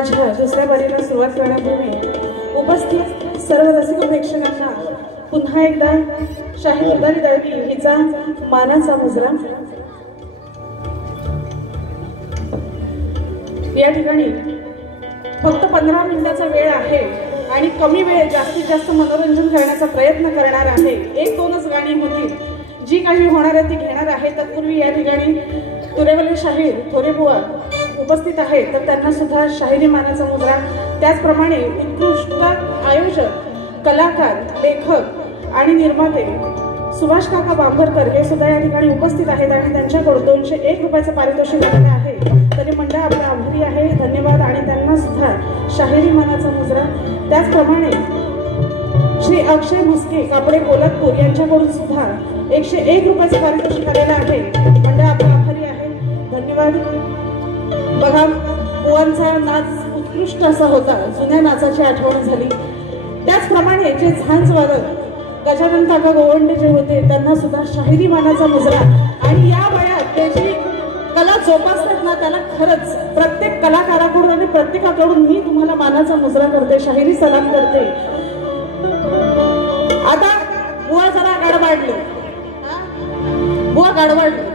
माझ्या दुसऱ्या बारीला सुरुवात करण्यापूर्वी उपस्थित सर्व रसिक प्रेक्षकांना पुन्हा एकदा शाही तुदारी दळवी हिचा मानाचा मुजरा। या ठिकाणी फक्त 15 मिनिटाचा वेळ आहे आणि कमी वेळ जास्तीत जास्त मनोरंजन करण्याचा प्रयत्न करणार आहे। एक दोनच गाणी होतील, जी काही होणार आहे ती घेणार आहे। तत्पूर्वी या ठिकाणी तुरेवले शाहीर थोरे बुवा उपस्थित आहेत, तर त्यांना सुद्धा शाहिरी मानाचा मुजरा। त्याचप्रमाणे उत्कृष्ट आयोजक, कलाकार, लेखक आणि निर्माते सुभाष काका बांबरकर हे सुद्धा या ठिकाणी उपस्थित आहेत आणि त्यांच्याकडून 201 रुपयाचं पारितोषिक आलेलं आहे। तरी मंडळ आपला आभारी आहे, धन्यवाद। आणि त्यांना सुद्धा शाहिरी मानाचा मुजरा। त्याचप्रमाणे श्री अक्षय भुसके कापडे पोलतपूर यांच्याकडून सुद्धा 101 रुपयाचं पारितोषिक आलेलं आहे। मंडळ आपला आभारी आहे, धन्यवाद। बघा, बुवांचा नाच उत्कृष्ट असा होता, जुन्या नाचाची आठवण झाली। त्याचप्रमाणे जे झांजवादक गजानन काका गोवंडे जे होते त्यांना सुद्धा शाहिरी मानाचा मुजरा। आणि या वयात त्याची कला जोपासतात ना, त्याला खरंच प्रत्येक कलाकाराकडून आणि प्रत्येकाकडून मी तुम्हाला मानाचा मुजरा करते, शाहिरी सलाम करते। आता बुवा जरा गाडवाडले, बुवा गाडवाडले,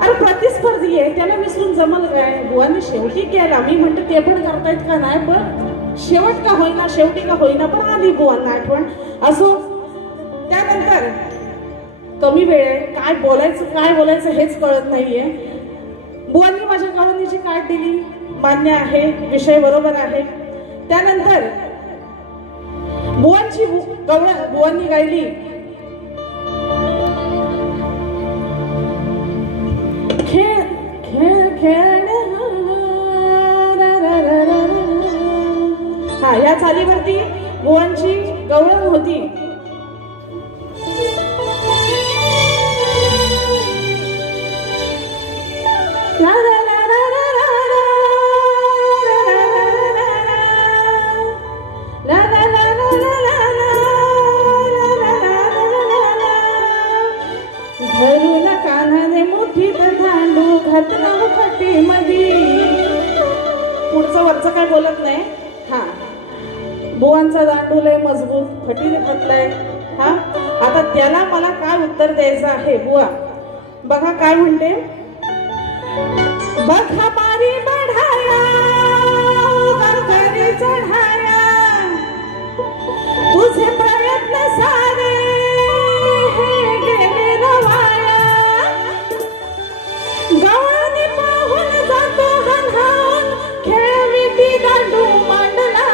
अरे प्रतिस्पर्धी आहे, त्याला विसरून जमल काय? बुवाने शेवटी केला, मी म्हणते ते पण करतायत का नाही, पण शेवट का होईना, शेवटी का होईना, पण आली बुवांना आठवण। असो, त्यानंतर कमी वेळ आहे, काय बोलायचं हेच कळत नाहीये। बुवांनी माझ्या कळवणीची काट दिली, मान्य आहे, विषय बरोबर आहे। त्यानंतर बुवांची बुवांनी गायली खेळ खेळ खेळ, हा, या चालीवरती बुवांची गवळण होती। धरून कानाने मुठीत धांडू घातला फटी मधी। पुढचं वरचं काय बोलत नाही। हा, बुवांचा दांडू लय मजबूत, फटीने घातलाय। हा, आता त्याला मला काय उत्तर द्यायचं आहे? बुवा बघा काय म्हणते, बघा मारी बढाया घरी चढाया, तुझे प्रयत्न सारे हे गेले रवाया। गावाने पाहून जातो हनहान, खेळविती दांडू मांडला।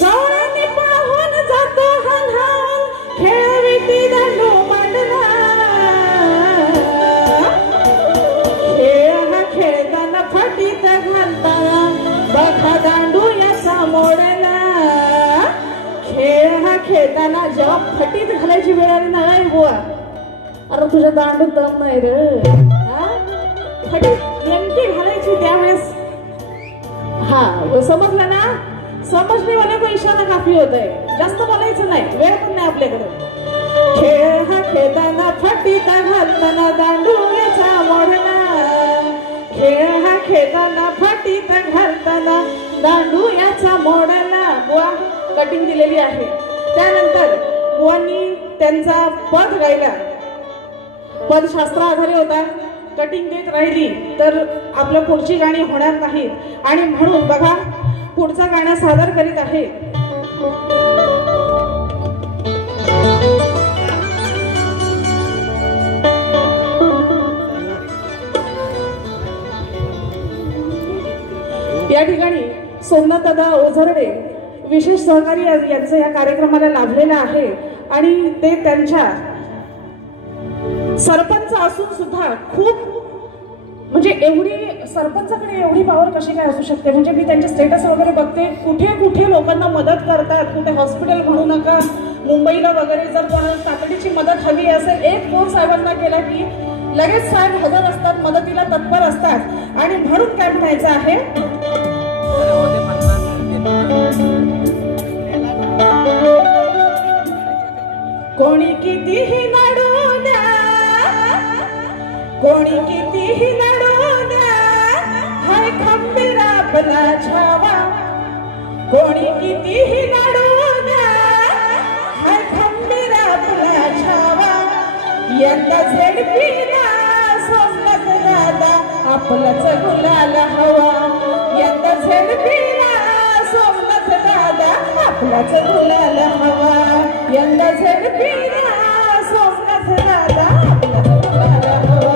गावाने पाहून जातो हनहान, खेळविती दांडू मांडला। खेळ हा खेळताना फटीत घालताना, बघा दांडू याचा मोडला। खेळ हा खेळताना जेव्हा फटीत घालायची वेळ आली ना, बुवा अरे तुझ्या दांडूत दम नाही रे, फटीत नेमकी घालायची त्यावेळेस। हा, समजलं ना? समजणे वाले को इशारा काफी होत आहे, जास्त बोलायचं नाही, वेळ पण नाही आपल्याकडे। खेळ हा खेळताना फटीत घालताना, दांडू याचा मोडला। खेळ हा खेळताना फटीत घालताना, दांडू याचा मोडला। बुवा कटिंग दिलेली आहे। त्यानंतर बुवांनी त्यांचा पद गायला, पद शास्त्र आधारे होता। कटिंग देत राहिली तर आपलं पुढची गाणी होणार नाहीत आणि म्हणून बघा पुढचं गाणं सादर करीत आहे। या ठिकाणी सोमनाथ दादा ओझरडे विशेष सहकारी यांचं या कार्यक्रमाला लाभलेलं आहे आणि ते त्यांच्या सरपंच असून सुद्धा खूप म्हणजे एवढी सरपंचाकडे एवढी पावर कशी काय असू शकते? म्हणजे मी त्यांचे स्टेटस वगैरे बघते, कुठे कुठे लोकांना मदत करतात, कुठे हॉस्पिटल म्हणू नका, मुंबईला वगैरे जर कोणाला तातडीची मदत हवी असेल, एक फोन साहेबांना केला की लगेच साहेब हजर असतात, मदतीला तत्पर असतात। आणि म्हणून काय म्हणायचं आहे, कोणी कितीही लढू द्या, कोणी कितीही लढू द्या, हाय खंबीरा कोणी कितीही नाडू द्या हाय खंबीर आपला छावा यंदा झेडपीला सोमनाथ दादा आपलाच गुलाल हवा यंदा झेडपीला सोमनाथ दादा आपलाच गुलाल हवा यंदा झेडपीला सोमनाथ दादा आपलाच गुलाल हवा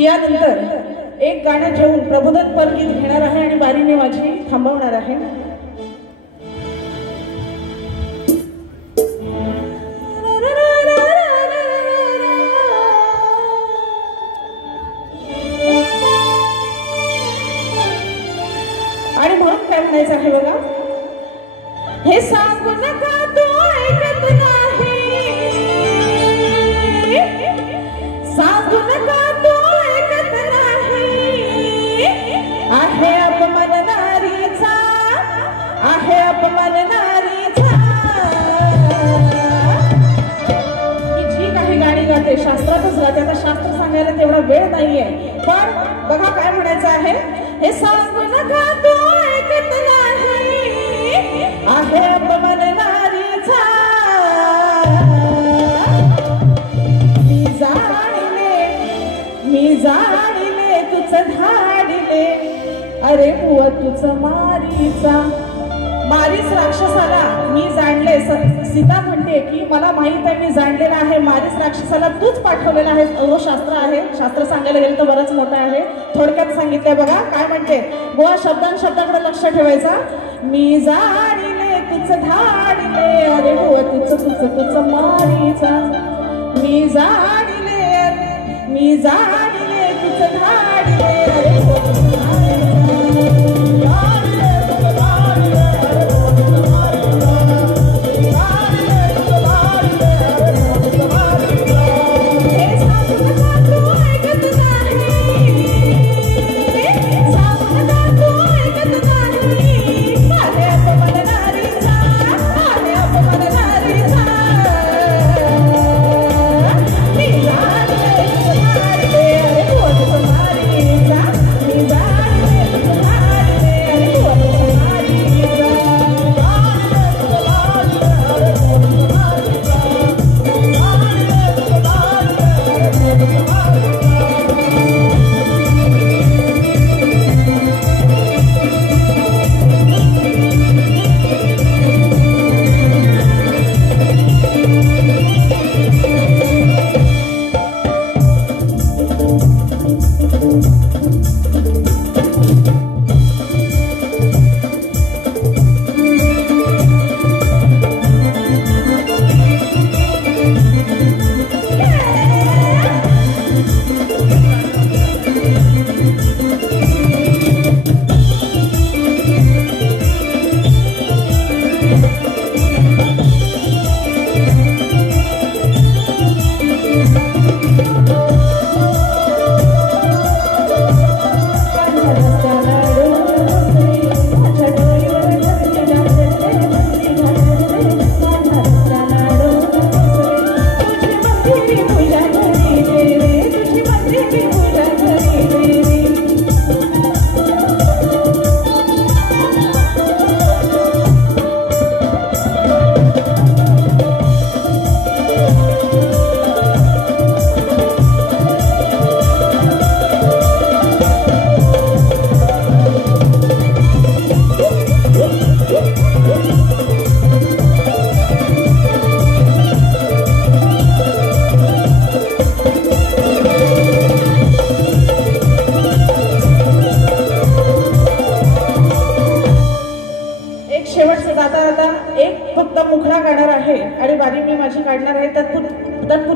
यानंतर एक गाणं घेऊन प्रबोधन परगीत घेणार आहे आणि बारीने माझी थांबवणार आहे. आणि म्हणून काय म्हणायचं आहे बघा, हे सांगू नका तू ऐकत नाही, सांगू नका तू ऐकत नाही, आहे अपमान नारीचा, आहे अपमान नारीचा. ही जी काही गाणी गाते शास्त्रातच गाते, आता शास्त्र सांगायला तेवढा वेळ नाहीये, पण बघा काय म्हणायचं आहे, हे सांगू नका तू ऐकत नाही, आहे अपमान नारीचा. मी जाणिले तुझं धाडिले, अरे बुवा तुझं मारीचा. मारीच राक्षसाला मी जाणले, सीता म्हणते की मला माहित आहे मी जाणलेला आहे, मारीच राक्षसाला तूच पाठवलेला आहे. शास्त्र आहे, शास्त्र सांगायला गेलं तर बरंच मोठं आहे, थोडक्यात सांगितलंय बघा काय म्हणते. बुवा शब्दांकडे लक्ष ठेवायचा. मी जाणिले तुझं धाडिले, अरे बुवा तुझं मारीचा. मी जाणिले तुझं धाडिले, अरे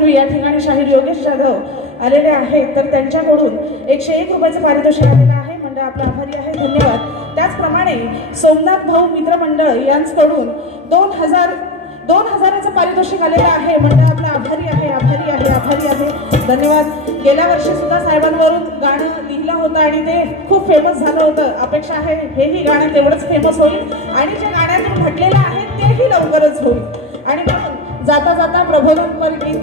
पूर्वी या ठिकाणी शाहीर योगेश जाधव आलेले आहेत, तर त्यांच्याकडून 101 रुपयाचं पारितोषिक आलेलं आहे. मंडळ आपला आभारी आहे, धन्यवाद. त्याचप्रमाणे सोमनाथ भाऊ मित्र मंडळ यांच्याकडून 2000चं पारितोषिक आलेलं आहे. मंडळ आपला आभारी आहे, आभारी आहे, आभारी आहे, धन्यवाद. गेल्या वर्षी सुद्धा साहेबांवरून गाणं लिहिलं होतं आणि ते खूप फेमस झालं होतं. अपेक्षा आहे हेही गाणं तेवढंच फेमस होईल आणि जे गाण्यातून म्हटलेलं आहे तेही लवकरच होईल. आणि म्हणून जाता जाता प्रबोधनपर गीत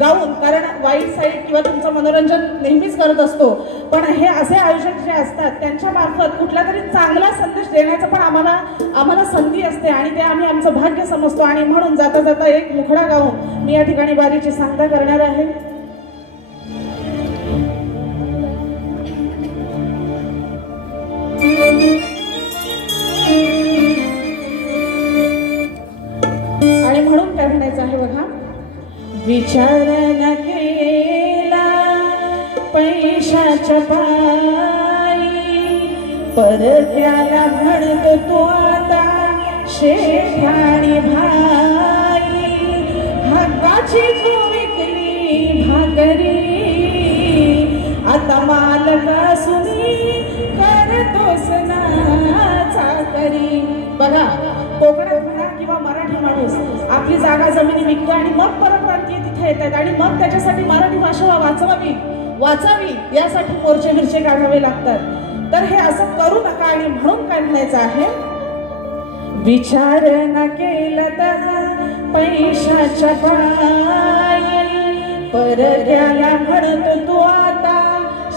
गाऊन, कारण वाईट साईड किंवा तुमचं मनोरंजन नेहमीच करत असतो, पण हे असे आयोजक जे असतात त्यांच्या मार्फत कुठला तरी चांगला संदेश देण्याचं पण आम्हाला संधी असते आणि ते आम्ही आमचं भाग्य समजतो. आणि म्हणून जाता जाता एक मुखडा गाऊन मी या ठिकाणी बारीची सांगता करणार आहे. आणि म्हणून काय म्हणायचं आहे बघा. विचार न केला पैशाच्या पायी, परत्याला म्हणतो तो आता शेठाणी भाई. हक्काची तू विकली भाकरी, आता मालका सुनी करतोस ना चाकरी. बघा, कोकणात म्हणा किंवा मराठी माणूस आपली जागा जमिनी विकतो आणि मग परप्रांतीय तिथे येतात आणि मग त्याच्यासाठी मराठी भाषा वाचावी यासाठी मोर्चे बिर्चे काढावे लागतात. तर हे असं करू नका. आणि म्हणून काय म्हणायचं आहे. विचार न केला तर पैशाच्या पायी, परत्याला म्हणतो तू आता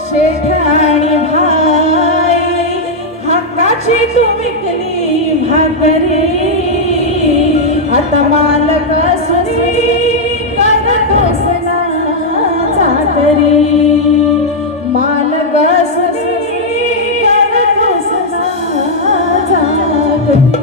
शेठाणी भाई. हक्काची तू विकली भाकरी, आता मालक सुनी करतोस ना चाकरी. मालक सुनी करतोस ना चाकरी.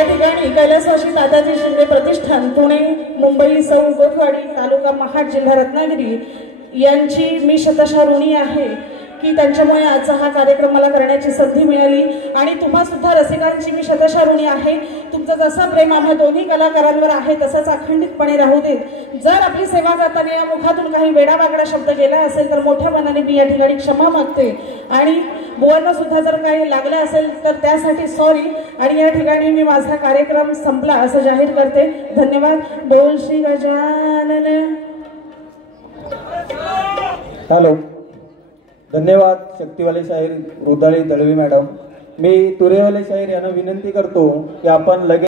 या ठिकाणी कैलासवासी तात्याजी शिंदे प्रतिष्ठान पुणे मुंबई सौ गोथवाडी तालुका महाड जिल्हा रत्नागिरी यांची मी शतशः ऋणी आहे की त्यांच्यामुळे आजचा हा कार्यक्रम मला करण्याची संधी मिळाली आणि तुम्हा सुद्धा रसिकांची मी शतशः ऋणी आहे। तुमचं जसं प्रेम आम्हा दोन्ही कलाकारांवर आहे तसंच अखंडितपणे राहू देत। जर आपली सेवा करताना या मुखातून काही वेडावागडा शब्द गेला असेल तर मोठ्या मनाने मी या ठिकाणी क्षमा मागते आणि बुवांना सुद्धा जर काही लागलं असेल तर त्यासाठी सॉरी। आणि या ठिकाणी मी माझा कार्यक्रम संपला असं जाहीर करते। धन्यवाद। बोल श्री गजानन। हॅलो, धन्यवाद शक्तिवाले शाहीर रुदाली दळवी मॅडम। मी तुरेवाले शाहीर यांना विनंती करतो की आपण लगेच